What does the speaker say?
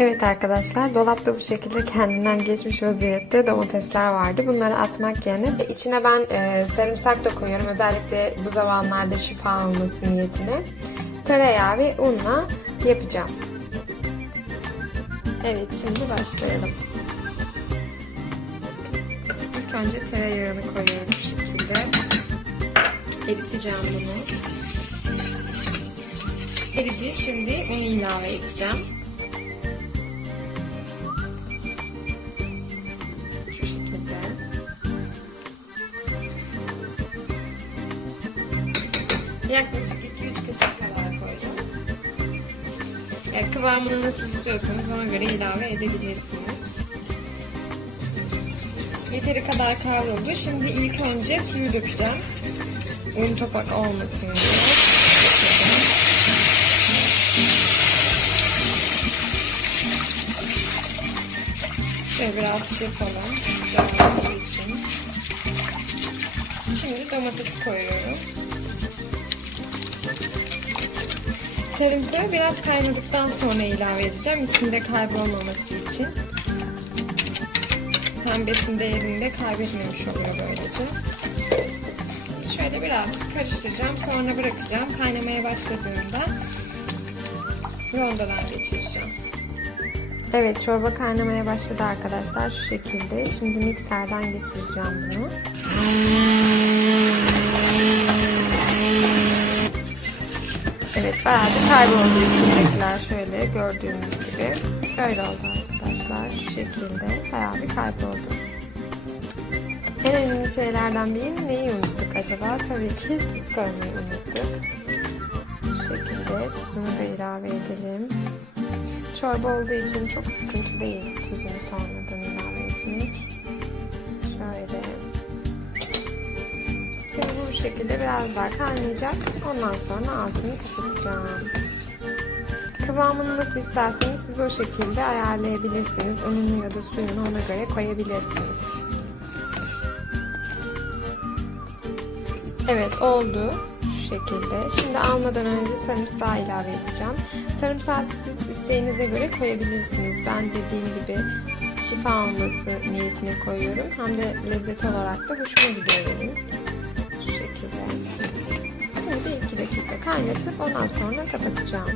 Evet arkadaşlar dolapta bu şekilde kendinden geçmiş vaziyette domatesler vardı. Bunları atmak yerine içine ben e, sarımsak da koyuyorum. Özellikle bu zamanlarda şifa olması niyetine. Tereyağı ve unla yapacağım. Evet şimdi başlayalım. İlk önce tereyağını koyuyorum bu şekilde. Eriteceğim bunu. Eridi şimdi unu ilave edeceğim. Yaklaşık 2-3 kaşık kadar koydum. Yani kıvamını nasıl istiyorsanız ona göre ilave edebilirsiniz. Yeteri kadar kavruldu. Şimdi ilk önce suyu dökeceğim. Un topak olmasın diye. Şöyle biraz çırpalım. Dağılması için. Şimdi domates koyuyorum. Sarımsağı biraz kaynadıktan sonra ilave edeceğim. İçinde kaybolmaması için. Pembesinin değerini de kaybetmemiş oluyor böylece. Şöyle birazcık karıştıracağım. Sonra bırakacağım. Kaynamaya başladığında rondodan geçireceğim. Evet çorba kaynamaya başladı arkadaşlar şu şekilde. Şimdi mikserden geçireceğim bunu. Da kayboldu içindekiler şöyle gördüğünüz gibi. Böyle oldu arkadaşlar şu şekilde bayağı bir kayboldu. En önemli şeylerden biri neyi unuttuk acaba? Tabii ki tuz koymayı unuttuk. Şu şekilde tuzunu da ilave edelim. Çorba olduğu için çok sıkıntı değil tuzunu sonradan ilave etmek. Şekilde biraz daha kaynayacak. Ondan sonra altını kapatacağım. Kıvamını nasıl isterseniz siz o şekilde ayarlayabilirsiniz. Ununu ya da suyunu ona göre koyabilirsiniz. Evet oldu şu şekilde. Şimdi almadan önce sarımsağı ilave edeceğim. Sarımsağı siz isteğinize göre koyabilirsiniz. Ben dediğim gibi şifa olması niyetine koyuyorum. Hem de lezzet olarak da hoşuma gidiyor benim. Kaynatıp ondan sonra kapatacağım.